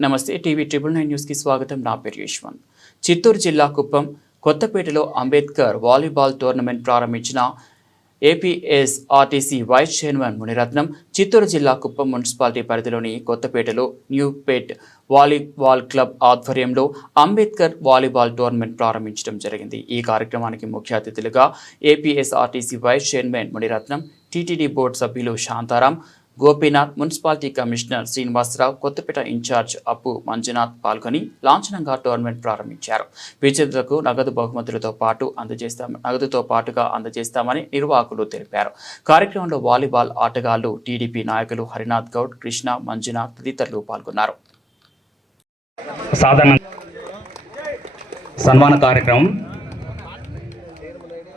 నమస్తే TV triple nine న్యూస్కి స్వాగతం. నా పేరు యశ్వంత్. చిత్తూరు జిల్లా కుప్పం కొత్తపేటలో అంబేద్కర్ వాలీబాల్ టోర్నమెంట్ ప్రారంభించిన APS RTC vice chairman Munirathnam Chittoor జిల్లా కుప్పం మున్సిపాలిటీ పరిధిలోని కొత్తపేటలో న్యూపేట్ వాలీబాల్ క్లబ్ ఆధ్వర్యంలో అంబేద్కర్ వాలీబాల్ టోర్నమెంట్ ప్రారంభించడం జరిగింది. ఈ కార్యక్రమానికి ముఖ్య అతిథులుగా APS RTC vice chairman Munirathnam TTD board సభ్యులు Shantharam Gopinath municipality commissioner Srinivasarao Kothapeta incharge Appu Manjunath పాల్గొని లాంఛనంగా టోర్నమెంట్ ప్రారంభించారు. విజేతలకు నగదు బహుమతులతో పాటు అందజేస్తాం నగదుతో పాటుగా అందజేస్తామని నిర్వాహకులు తెలిపారు. కార్యక్రమంలో వాలీబాల్ ఆటగాళ్ళు టీడీపీ నాయకులు హరినాథ్ గౌడ్ కృష్ణ మంజునాథ్ తదితరులు పాల్గొన్నారు. సాధారణ సన్మాన కార్యక్రమం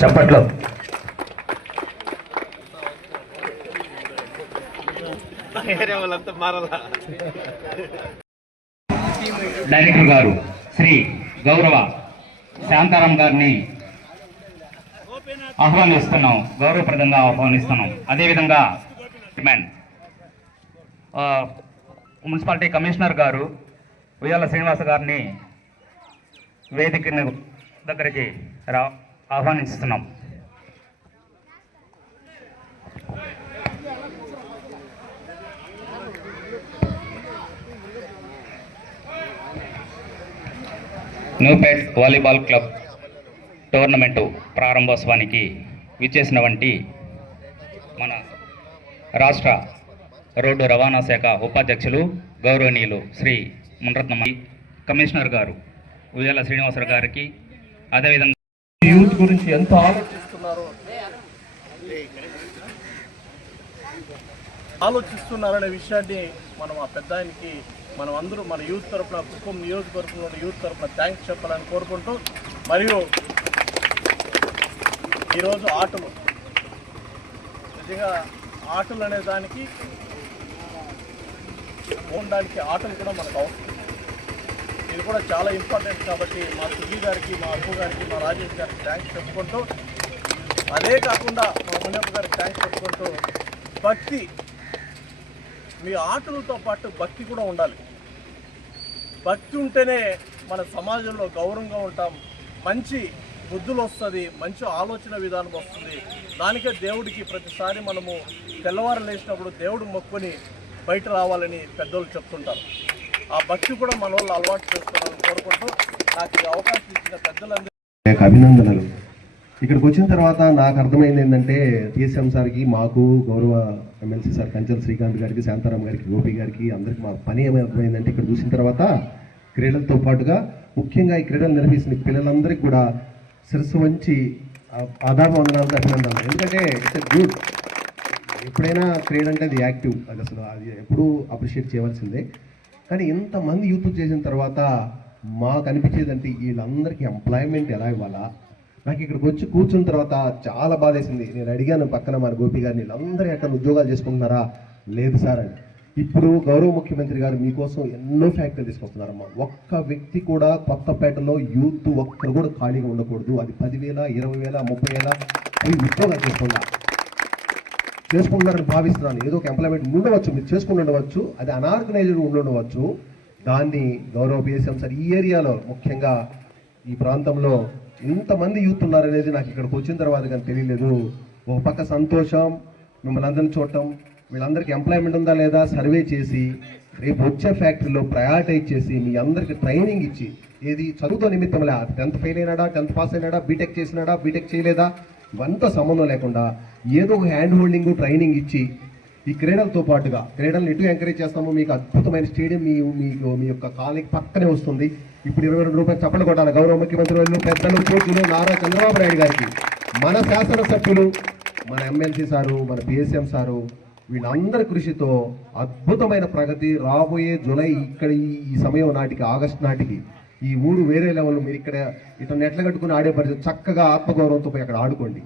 చప్పట్లో. డైరెక్టర్ గారు శ్రీ గౌరవ శాంతారాం గారిని ఆహ్వానిస్తున్నాం గౌరవప్రదంగా ఆహ్వానిస్తున్నాం. అదేవిధంగా మ్యాన్ మున్సిపాలిటీ కమిషనర్ గారు ఉయ్యాల శ్రీనివాస గారిని వేదిక దగ్గరికి రా ఆహ్వానిస్తున్నాం. న్యూపేట్ వాలీబాల్ క్లబ్ టోర్నమెంటు ప్రారంభోత్సవానికి విచ్చేసిన వంటి మన రాష్ట్ర రోడ్డు రవాణా శాఖ ఉపాధ్యక్షులు గౌరవనీయులు శ్రీ మునరత్నమణి కమిషనర్ గారు. ఉదయాల శ్రీనివాసరావు గారికి. అదేవిధంగా యూత్ గురించి ఎంత ఆలోచిస్తున్నారో? ఆలోచిస్తున్నారనే విషయాన్ని మనం ఆ పెద్ద ఆయనకి మనం అందరూ మన యూత్ తరపున కుప్పం నియోజకవర్గంలోని యూత్ తరపున థ్యాంక్స్ చెప్పాలని కోరుకుంటూ మరియు ఈరోజు ఆటలు. నిజంగా ఆటలు అనే దానికి ఉండడానికి ఆటలు కూడా మనకు అవసరం. ఇది కూడా చాలా ఇంపార్టెంట్ కాబట్టి మా సుజీ గారికి మా అప్పు గారికి మా రాజేష్ గారికి థ్యాంక్స్ చెప్పుకుంటూ అదే కాకుండా మా మునియప్ప గారికి థ్యాంక్స్ చెప్పుకుంటూ భక్తి మీ ఆటలతో పాటు భక్తి కూడా ఉండాలి. భక్తి ఉంటేనే మన సమాజంలో గౌరవంగా ఉంటాం. మంచి బుద్ధులు వస్తుంది మంచి ఆలోచన విధానం వస్తుంది. దానికే దేవుడికి ప్రతిసారి మనము తెల్లవారు లేచినప్పుడు దేవుడు మొక్కుని బయట రావాలని పెద్దోళ్ళు చెప్తుంటారు. ఆ భక్తి కూడా మన వాళ్ళు అలవాటు చేసుకోవాలని కోరుకుంటూ నాకు ఈ అవకాశం ఇచ్చిన పెద్దలందరూ అభినందనలు. ఇక్కడికి వచ్చిన తర్వాత నాకు అర్థమైంది ఏంటంటే టీఎస్ఎం సార్కి మాకు గౌరవ ఎమ్మెల్సీ సార్ కంచల్ శ్రీకాంత్ గారికి శాంతారాం గారికి గోపి గారికి అందరికి మా పని ఏమి అర్థమైందంటే ఇక్కడ చూసిన తర్వాత క్రీడలతో పాటుగా ముఖ్యంగా ఈ క్రీడలు నిర్వహిస్తున్న పిల్లలందరికీ కూడా శిరస్సు వంచి ఆధార వందనాలతో అభినందనలు. ఎందుకంటే ఇట్స్ గుడ్ ఎప్పుడైనా క్రీడ అంటే అది యాక్టివ్ అది అసలు అది ఎప్పుడూ అప్రిషియేట్ చేయవలసిందే. కానీ ఇంతమంది యూత్ చేసిన తర్వాత మాకు అనిపించేది అంటే వీళ్ళందరికీ ఎంప్లాయ్మెంట్ ఎలా ఇవ్వాలా? నాకు ఇక్కడికి వచ్చి కూర్చున్న తర్వాత చాలా బాధేసింది. నేను అడిగాను పక్కన మన గోపి గారిని వీళ్ళందరూ ఎక్కడ ఉద్యోగాలు చేసుకుంటున్నారా? లేదు సార్ అని. ఇప్పుడు గౌరవ ముఖ్యమంత్రి గారు మీకోసం ఎన్నో ఫ్యాక్టరీలు తీసుకొస్తున్నారమ్మా. ఒక్క వ్యక్తి కూడా కొత్తపేటలో యూత్ ఒక్కరు కూడా ఖాళీగా ఉండకూడదు. అది పదివేల ఇరవై వేల ముప్పై వేల ఉద్యోగాలు చేసుకుంటారు చేసుకుంటున్నారని భావిస్తున్నాను. ఏదో ఒక ఎంప్లాయ్మెంట్ ఉండవచ్చు మీరు చేసుకుని ఉండవచ్చు అది అనార్గనైజ్డ్ ఉండవచ్చు. దాన్ని గౌరవ బిఎస్ఎం సార్ ఈ ఏరియాలో ముఖ్యంగా ఈ ప్రాంతంలో ఇంతమంది యూత్ ఉన్నారనేది నాకు ఇక్కడికి వచ్చిన తర్వాత కానీ తెలియలేదు. ఒక పక్క సంతోషం మిమ్మల్ని అందరిని చూడటం వీళ్ళందరికీ ఎంప్లాయ్మెంట్ ఉందా లేదా సర్వే చేసి రేపు వచ్చే ఫ్యాక్టరీలో ప్రయారిటైజ్ చేసి మీ అందరికి ట్రైనింగ్ ఇచ్చి ఏది చదువుతో నిమిత్తం లే టెన్త్ ఫెయిల్ అయినాడా టెన్త్ పాస్ అయినాడా బీటెక్ చేసినాడా బీటెక్ చేయలేదా వంత సంబంధం లేకుండా ఏదో ఒక హ్యాండ్ హోల్డింగ్ ట్రైనింగ్ ఇచ్చి ఈ క్రీడలతో పాటుగా క్రీడలను ఎటు ఎంకరేజ్ చేస్తామో మీకు అద్భుతమైన స్టేడియం మీ మీకు మీ యొక్క కాలనీకి పక్కనే వస్తుంది. ఇప్పుడు ఇరవై రెండు రూపాయలు చప్పలు కొట్టాలి. గౌరవ ముఖ్యమంత్రి వాళ్ళు పెద్దలు కోర్టులు నారా చంద్రబాబు నాయుడు గారికి. మన శాసనసభ్యులు మన ఎమ్మెల్సీ సారు మన పిఎస్ఎం సారు వీళ్ళందరి కృషితో అద్భుతమైన ప్రగతి రాబోయే జూలై ఇక్కడ ఈ- సమయం నాటికి ఆగస్ట్ నాటికి. ఈ ఊరు వేరే లెవెల్ మీరు ఇక్కడ ఇతను నెట్ల కట్టుకుని ఆడే పరిస్థితి? చక్కగా ఆత్మగౌరవంతో పోయి అక్కడ ఆడుకోండి.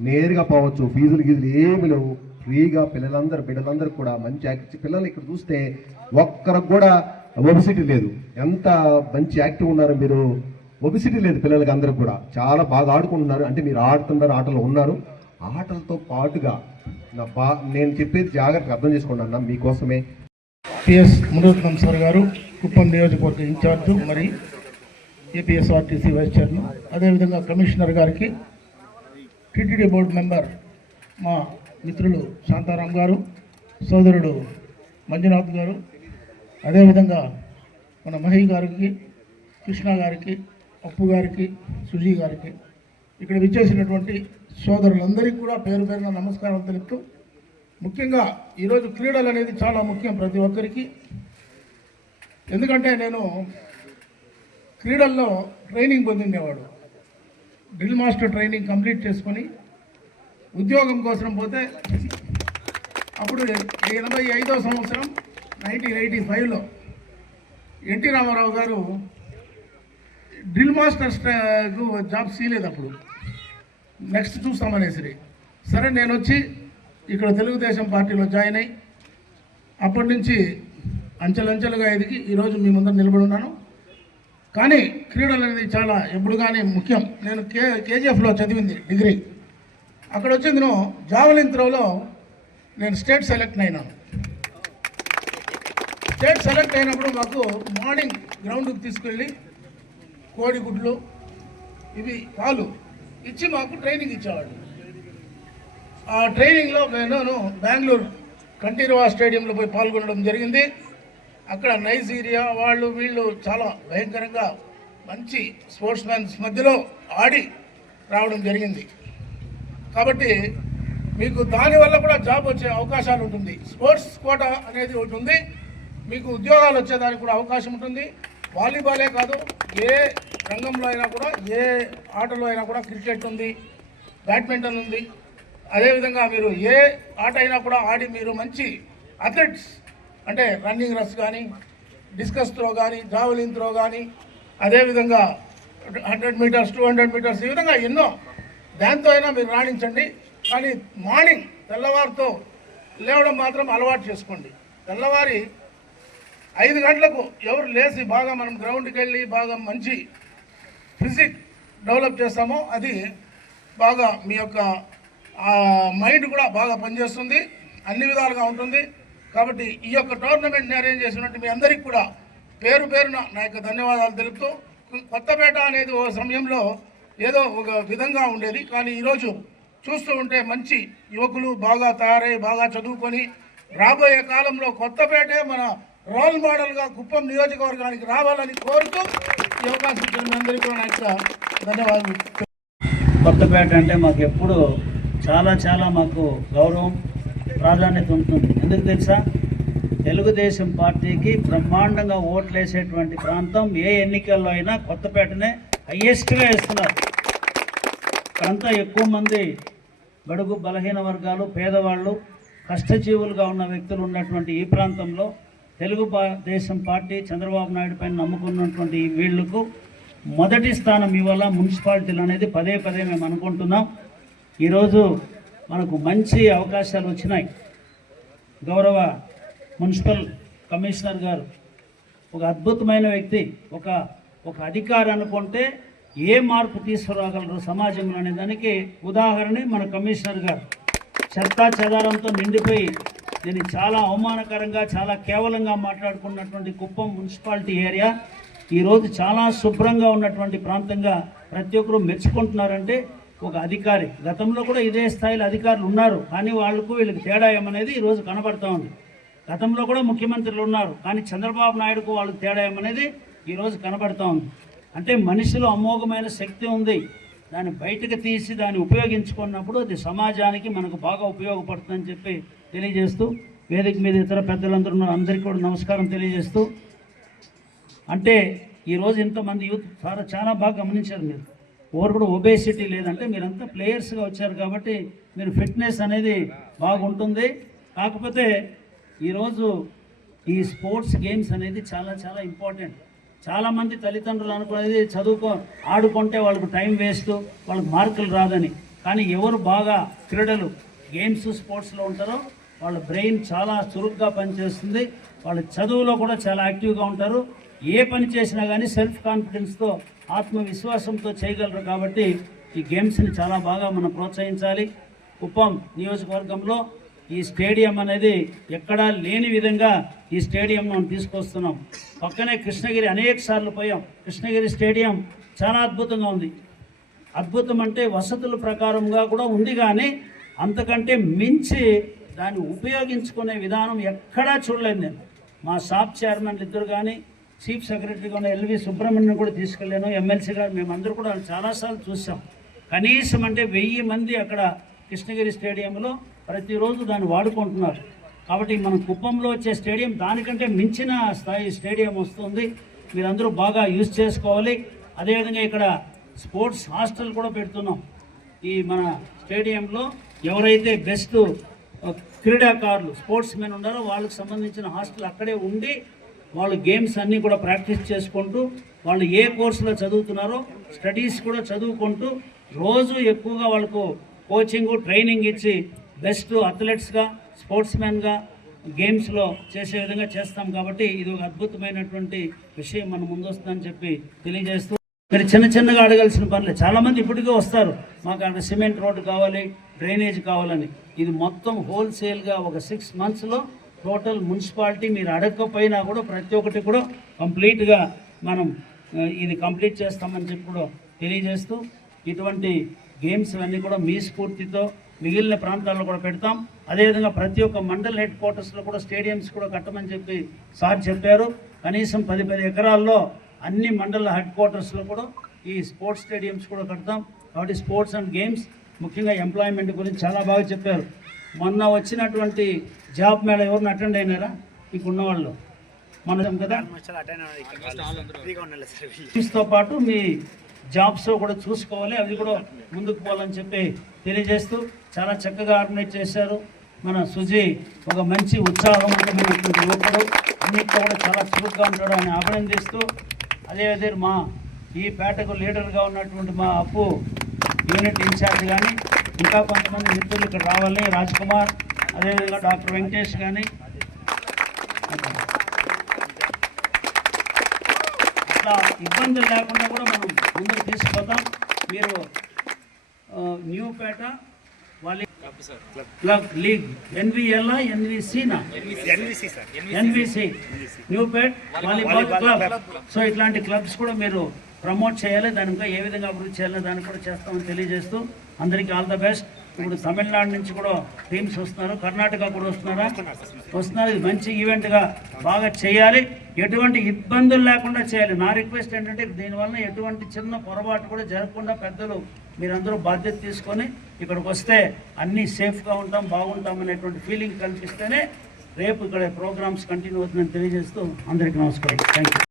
నేరుగా పోవచ్చు ఫీజులు గీజులు ఏమి లేవు. ఫ్రీగా పిల్లలందరూ బిడ్డలందరూ కూడా మంచి యాక్టివ్ పిల్లలు ఇక్కడ చూస్తే ఒక్కరికి కూడా ఒబిసిటీ లేదు. ఎంత మంచి యాక్టివ్ ఉన్నారు మీరు ఒబిసిటీ లేదు పిల్లలకి అందరికి కూడా. చాలా బాగా ఆడుకుంటున్నారు. అంటే మీరు ఆడుతున్నారు ఆటలో ఉన్నారు. ఆటలతో పాటుగా నా బా నేను చెప్పేది జాగ్రత్తగా అర్థం చేసుకోండి అన్న మీకోసమే. పిఎస్ మునరత్నం సార్ గారు కుప్పం నియోజకవర్గ ఇన్ఛార్జ్ మరి ఏపీఎస్ఆర్టీసీ వైస్ చైర్మన్. అదేవిధంగా కమిషనర్ గారికి టీటీడీ బోర్డు మెంబర్ మా మిత్రులు శాంతారాం గారు సోదరుడు మంజునాథ్ గారు అదేవిధంగా మన మహి గారికి కృష్ణ గారికి అప్పు గారికి సుజీ గారికి ఇక్కడ విచ్చేసినటువంటి సోదరులందరికీ కూడా పేరు పేరున నమస్కారం తెలుపుతూ ముఖ్యంగా ఈరోజు క్రీడలు అనేది చాలా ముఖ్యం ప్రతి ఒక్కరికి. ఎందుకంటే నేను క్రీడల్లో ట్రైనింగ్ పొందిండేవాడు. డ్రిల్ మాస్టర్ ట్రైనింగ్ కంప్లీట్ చేసుకొని ఉద్యోగం కోసం పోతే అప్పుడు ఎనభై ఐదో సంవత్సరం నైన్టీన్ ఎయిటీ ఫైవ్లో ఎన్టీ రామారావు గారు డ్రిల్ మాస్టర్ జాబ్ సీలేదు అప్పుడు. నెక్స్ట్ చూస్తామనేసి సరే నేను వచ్చి ఇక్కడ తెలుగుదేశం పార్టీలో జాయిన్ అయ్యి అప్పటి నుంచి అంచెలంచెలుగా ఎదిగి ఈరోజు మీ ముందర నిలబడి ఉన్నాను. కానీ క్రీడలు అనేది చాలా ఎప్పుడు కానీ ముఖ్యం. నేను కే కేజీఎఫ్లో చదివింది డిగ్రీ. అక్కడ వచ్చింది నేను జావలిన్ త్రోలో నేను స్టేట్ సెలెక్ట్ అయినాను. స్టేట్ సెలెక్ట్ అయినప్పుడు మాకు మార్నింగ్ గ్రౌండ్కి తీసుకెళ్ళి కోడిగుడ్లు ఇవి పాలు ఇచ్చి మాకు ట్రైనింగ్ ఇచ్చేవాడు ఆ ట్రైనింగ్లో నేను బెంగళూరు కంఠీరవా స్టేడియంలో పోయి పాల్గొనడం జరిగింది. అక్కడ నైజీరియా వాళ్ళు వీళ్ళు చాలా భయంకరంగా మంచి స్పోర్ట్స్ మ్యాన్స్ మధ్యలో ఆడి రావడం జరిగింది. కాబట్టి మీకు దానివల్ల కూడా జాబ్ వచ్చే అవకాశాలు ఉంటుంది. స్పోర్ట్స్ కోట అనేది ఒకటి ఉంది. మీకు ఉద్యోగాలు వచ్చేదానికి కూడా అవకాశం ఉంటుంది. వాలీబాలే కాదు ఏ రంగంలో అయినా కూడా ఏ ఆటలో అయినా కూడా క్రికెట్ ఉంది బ్యాడ్మింటన్ ఉంది. అదేవిధంగా మీరు ఏ ఆట అయినా కూడా ఆడి మీరు మంచి అథ్లెట్స్ అంటే రన్నింగ్ రస్ కానీ డిస్కస్ త్రో కానీ జావలిన్ త్రో కానీ అదేవిధంగా hundred metres two hundred metres ఈ విధంగా ఎన్నో దాంతో అయినా మీరు రాణించండి. కానీ మార్నింగ్ తెల్లవారితో లేవడం మాత్రం అలవాటు చేసుకోండి. తెల్లవారి ఐదు గంటలకు ఎవరు లేచి బాగా మనం గ్రౌండ్కి వెళ్ళి బాగా మంచి ఫిజిక్ డెవలప్ చేస్తామో అది బాగా మీ యొక్క మైండ్ కూడా బాగా పనిచేస్తుంది అన్ని విధాలుగా ఉంటుంది. కాబట్టి ఈ యొక్క టోర్నమెంట్ని అరేంజ్ చేసినట్టు మీ అందరికీ కూడా పేరు పేరున నా యొక్క ధన్యవాదాలు తెలుపుతూ కొత్తపేట అనేది ఓ సమయంలో ఏదో ఒక విధంగా ఉండేది. కానీ ఈరోజు చూస్తూ ఉంటే మంచి యువకులు బాగా తయారై బాగా చదువుకొని రాబోయే కాలంలో కొత్తపేటే మన రోల్ మోడల్గా కుప్పం నియోజకవర్గానికి రావాలని కోరుతూ ఈ అవకాశం ఇచ్చిన అందరికీ కూడా ధన్యవాదాలు. కొత్తపేట అంటే మాకు ఎప్పుడు చాలా చాలా మాకు గౌరవం ప్రాధాన్యత ఉంటుంది. ఎందుకు తెలుసా? తెలుగుదేశం పార్టీకి బ్రహ్మాండంగా ఓట్లేసేటువంటి ప్రాంతం ఏ ఎన్నికల్లో అయినా కొత్తపేటనే హయ్యెస్ట్గా ఇస్తున్నారు ఇక్కడంతా ఎక్కువ మంది బడుగు బలహీన వర్గాలు పేదవాళ్ళు కష్టజీవులుగా ఉన్న వ్యక్తులు ఉన్నటువంటి ఈ ప్రాంతంలో తెలుగు దేశం పార్టీ చంద్రబాబు నాయుడు పైన నమ్ముకున్నటువంటి వీళ్ళకు మొదటి స్థానం ఇవాళ మున్సిపాలిటీలు అనేది పదే పదే మేము అనుకుంటున్నాం. ఈరోజు మనకు మంచి అవకాశాలు వచ్చినాయి. గౌరవ మున్సిపల్ కమిషనర్ గారు ఒక అద్భుతమైన వ్యక్తి ఒక ఒక అధికారి అనుకుంటే ఏ మార్పు తీసుకురాగలరు సమాజంలో అనే దానికి ఉదాహరణ మన కమిషనర్ గారు. చెత్తా చెదారంతో నిండిపోయి దీన్ని చాలా అవమానకరంగా చాలా కేవలంగా మాట్లాడుకున్నటువంటి కుప్పం మున్సిపాలిటీ ఏరియా. ఈరోజు చాలా శుభ్రంగా ఉన్నటువంటి ప్రాంతంగా ప్రతి ఒక్కరూ మెచ్చుకుంటున్నారంటే ఒక అధికారి. గతంలో కూడా ఇదే స్థాయిలో అధికారులు ఉన్నారు కానీ వాళ్ళకు వీళ్ళకి తేడా ఏమనేది ఈరోజు కనబడతా ఉంది. గతంలో కూడా ముఖ్యమంత్రులు ఉన్నారు కానీ చంద్రబాబు నాయుడుకు వాళ్ళకి తేడా ఏమనేది ఈరోజు కనబడతా ఉంది. అంటే మనిషిలో అమోఘమైన శక్తి ఉంది దాన్ని బయటకు తీసి దాన్ని ఉపయోగించుకున్నప్పుడు అది సమాజానికి మనకు బాగా ఉపయోగపడుతుందని చెప్పి తెలియజేస్తూ వేదిక మీద ఇతర పెద్దలందరూ ఉన్నారు. అందరికీ కూడా నమస్కారం తెలియజేస్తూ అంటే ఈరోజు ఇంతమంది యూత్ చాలా చాలా బాగా గమనించారు మీరు. ఎవరు కూడా ఒబేసిటీ లేదంటే మీరంతా ప్లేయర్స్గా వచ్చారు కాబట్టి మీరు ఫిట్నెస్ అనేది బాగుంటుంది. కాకపోతే ఈరోజు ఈ స్పోర్ట్స్ గేమ్స్ అనేది చాలా చాలా ఇంపార్టెంట్. చాలామంది తల్లిదండ్రులు అనుకునేది చదువుకో ఆడుకుంటే వాళ్ళకు టైం వేస్ట్ వాళ్ళకి మార్కులు రాదని. కానీ ఎవరు బాగా క్రీడలు గేమ్స్ స్పోర్ట్స్లో ఉంటారో వాళ్ళ బ్రెయిన్ చాలా చురుగ్గా పనిచేస్తుంది. వాళ్ళ చదువులో కూడా చాలా యాక్టివ్గా ఉంటారు. ఏ పని చేసినా కానీ సెల్ఫ్ కాన్ఫిడెన్స్తో ఆత్మవిశ్వాసంతో చేయగలరు కాబట్టి ఈ గేమ్స్ని చాలా బాగా మనం ప్రోత్సహించాలి. కుప్పం నియోజకవర్గంలో ఈ స్టేడియం అనేది ఎక్కడా లేని విధంగా ఈ స్టేడియం మనం తీసుకొస్తున్నాం. పక్కనే కృష్ణగిరి అనేక సార్లు పోయాం. కృష్ణగిరి స్టేడియం చాలా అద్భుతంగా ఉంది. అద్భుతం అంటే వసతుల ప్రకారంగా కూడా ఉంది కానీ అంతకంటే మించి దాన్ని ఉపయోగించుకునే విధానం ఎక్కడా చూడలేదు నేను. మా షాప్ చైర్మన్లు ఇద్దరు కానీ చీఫ్ సెక్రటరీగా ఉన్న ఎల్వి సుబ్రహ్మణ్యం కూడా తీసుకెళ్ళాను ఎమ్మెల్సీ గారు మేమందరూ కూడా చాలాసార్లు చూసాం. కనీసం అంటే వెయ్యి మంది అక్కడ కృష్ణగిరి స్టేడియంలో ప్రతిరోజు దాన్ని వాడుకుంటున్నారు. కాబట్టి మన కుప్పంలో వచ్చే స్టేడియం దానికంటే మించిన స్థాయి స్టేడియం వస్తుంది. మీరందరూ బాగా యూజ్ చేసుకోవాలి. అదేవిధంగా ఇక్కడ స్పోర్ట్స్ హాస్టల్ కూడా పెడుతున్నాం. ఈ మన స్టేడియంలో ఎవరైతే బెస్ట్ క్రీడాకారులు స్పోర్ట్స్ మెన్ ఉన్నారో వాళ్ళకి సంబంధించిన హాస్టల్ అక్కడే ఉండి వాళ్ళు గేమ్స్ అన్నీ కూడా ప్రాక్టీస్ చేసుకుంటూ వాళ్ళు ఏ కోర్సులో చదువుతున్నారో స్టడీస్ కూడా చదువుకుంటూ రోజు ఎక్కువగా వాళ్ళకు కోచింగ్ ట్రైనింగ్ ఇచ్చి బెస్ట్ అథ్లెట్స్గా స్పోర్ట్స్ మ్యాన్గా గేమ్స్లో చేసే విధంగా చేస్తాం కాబట్టి ఇది ఒక అద్భుతమైనటువంటి విషయం మన ముందు వస్తుందని చెప్పి తెలియజేస్తూ మీరు చిన్న చిన్నగా అడగాల్సిన పనులు. చాలామంది ఇప్పటికే వస్తారు. మాకు అక్కడ సిమెంట్ రోడ్డు కావాలి డ్రైనేజ్ కావాలని. ఇది మొత్తం హోల్సేల్గా ఒక సిక్స్ మంత్స్లో టోటల్ మున్సిపాలిటీ మీరు అడగకపోయినా కూడా ప్రతి ఒక్కటి కూడా కంప్లీట్గా మనం ఇది కంప్లీట్ చేస్తామని చెప్పి కూడా తెలియజేస్తూ ఇటువంటి గేమ్స్ అన్నీ కూడా మీ స్ఫూర్తితో మిగిలిన ప్రాంతాల్లో కూడా పెడతాం. అదేవిధంగా ప్రతి ఒక్క మండల్ హెడ్ క్వార్టర్స్లో కూడా స్టేడియంస్ కూడా కట్టమని చెప్పి సార్ చెప్పారు. కనీసం పది పది ఎకరాల్లో అన్ని మండల హెడ్ క్వార్టర్స్లో కూడా ఈ స్పోర్ట్స్ స్టేడియంస్ కూడా కడతాం. కాబట్టి స్పోర్ట్స్ అండ్ గేమ్స్ ముఖ్యంగా ఎంప్లాయ్మెంట్ గురించి చాలా బాగా చెప్పారు. మొన్న వచ్చినటువంటి జాబ్ మేళ ఎవరిని అటెండ్ అయినారా? మీకు ఉన్నవాళ్ళు మనం కదా. తో పాటు మీ జాబ్స్ కూడా చూసుకోవాలి అవి కూడా ముందుకు పోవాలని చెప్పి తెలియజేస్తూ చాలా చక్కగా ఆర్గనైజ్ చేశారు. మన సుజీ ఒక మంచి ఉత్సాహవంతమైనటువంటి యువకుడు. అన్నింటిలో కూడా చాలా చురుగ్గా ఉంటాడు అని అభినందిస్తూ అదేవిధంగా మా ఈ పేటకు లీడర్గా ఉన్నటువంటి మా అప్పు యూనిట్ ఇన్ఛార్జ్ కానీ ఇంకా కొంతమంది మిత్రులు ఇక్కడ రావాలి రాజ్ కుమార్ అదేవిధంగా డాక్టర్ వెంకటేష్ కానీ అట్లా ఇబ్బందులు లేకుండా కూడా మనం ముందుకు తీసుకుపోతాం. మీరు ఆ, న్యూపేట వాళ్ళ club league. NVL ఎన్విసినా NVC Newpet volleyball club. So ఇట్లాంటి క్లబ్స్ కూడా మీరు ప్రమోట్ చేయాలి దాని ఇంకా ఏ విధంగా అభివృద్ధి చేయాలని దాన్ని కూడా చేస్తామని తెలియజేస్తూ అందరికీ ఆల్ ద బెస్ట్. ఇప్పుడు తమిళనాడు నుంచి కూడా టీమ్స్ వస్తున్నారు కర్ణాటక కూడా వస్తున్నారా? వస్తున్నారు ఇది మంచి ఈవెంట్గా బాగా చేయాలి. ఎటువంటి ఇబ్బందులు లేకుండా చేయాలి. నా రిక్వెస్ట్ ఏంటంటే దీనివల్ల ఎటువంటి చిన్న పొరపాటు కూడా జరగకుండా పెద్దలు మీరందరూ బాధ్యత తీసుకొని ఇక్కడికి వస్తే అన్నీ సేఫ్గా ఉంటాం బాగుంటాం అనేటువంటి ఫీలింగ్ కల్పిస్తేనే రేపు ఇక్కడ ప్రోగ్రామ్స్ కంటిన్యూ అవుతుందని తెలియజేస్తూ అందరికీ నమస్కారం. Thank you